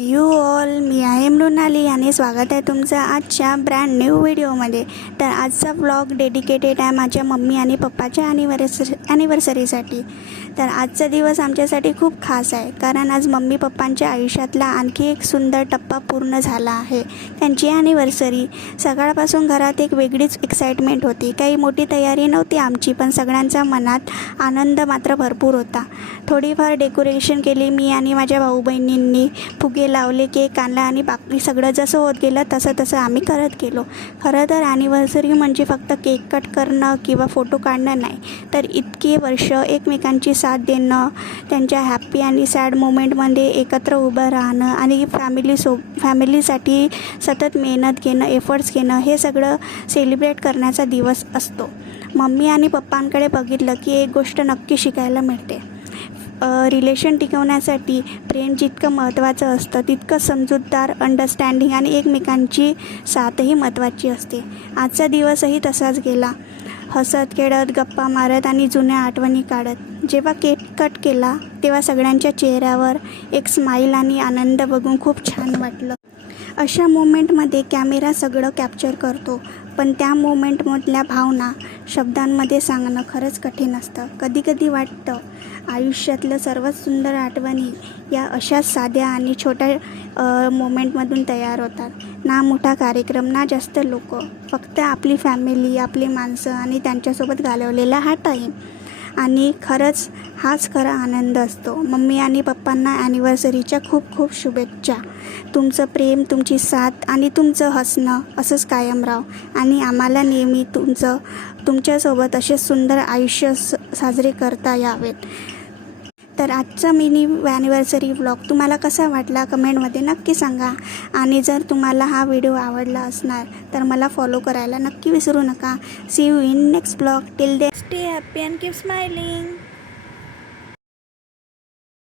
You all, मी आहे मृणाली आणि स्वागत आहे तुमचं आजच्या ब्रँड न्यू व्हिडिओमध्ये. तर आजचा व्लॉग डेडिकेटेड आहे माझ्या मम्मी आणि पप्पाच्या ॲनिव्हर्सरीसाठी. तर आजचा दिवस आमच्यासाठी खूप खास आहे, कारण आज मम्मी पप्पांच्या आयुष्यातला आणखी एक सुंदर टप्पा पूर्ण झाला आहे, त्यांची ॲनिव्हर्सरी. सकाळपासून घरात एक वेगळीच एक्साइटमेंट होती. काही मोठी तयारी नव्हती आमची, पण सगळ्यांच्या मनात आनंद मात्र भरपूर होता. थोडीफार डेकोरेशन केली मी आणि माझ्या भाऊ बहिणींनी, फुगे लावले, केक आणला आणि बाकी सगळं जसं होत गेलं तसं आम्ही करत गेलो. खरं तर ॲनिव्हर्सरी म्हणजे फक्त केक कट करणं किंवा फोटो काढणं नाही, तर इतकी वर्ष एकमेकांची साथ देणं, त्यांच्या हॅप्पी आणि सॅड मोमेंटमध्ये एकत्र उभं राहणं आणि फॅमिलीसाठी सतत मेहनत घेणं, एफर्ट्स घेणं, हे सगळं सेलिब्रेट करण्याचा दिवस असतो. मम्मी आणि पप्पांकडे बघितलं की एक गोष्ट नक्की शिकायला मिळते. रिलेशन टिकवण्यासाठी प्रेम जितकं महत्त्वाचं असतं, तितकं समजूतदार, अंडरस्टँडिंग आणि एकमेकांची साथही महत्त्वाची असते. आजचा दिवसही तसाच गेला. हसत खेळत, गप्पा मारत आणि जुन्या आठवणी काढत. जेव्हा केक कट केला तेव्हा सगळ्यांच्या चेहऱ्यावर एक स्माईल आणि आनंद बघून खूप छान वाटलं. अशा मोमेंटमध्ये कॅमेरा सगळं कॅप्चर करतो, पण त्या मोमेंटमधल्या भावना शब्दांमध्ये सांगणं खरंच कठीण असतं. कधीकधी वाटतं आयुष्यातलं सर्वात सुंदर आठवणी या अशाच साध्या आणि छोट्या मोमेंटमधून तयार होतात. ना मोठा कार्यक्रम, ना जास्त लोक, फक्त आपली फॅमिली, आपली माणसं आणि त्यांच्यासोबत घालवलेला हा टाईम. आणि खरंच हाच खरा आनंद असतो. मम्मी आणि पप्पांना ॲनिव्हर्सरीच्या खूप खूप शुभेच्छा. तुमचं प्रेम, तुमची साथ आणि तुमचं हसणं असंच कायम राहो आणि आम्हाला नेहमी तुमच्यासोबत असे सुंदर आयुष्य साजरे करता यावेत. तर आजचा मिनी ॲनिव्हर्सरी व्लॉग तुम्हाला कसा वाटला कमेंटमध्ये नक्की सांगा. आणि जर तुम्हाला हा व्हिडिओ आवडला असणार तर मला फॉलो करायला नक्की विसरू नका. See you in next blog. Till then stay happy and keep smiling.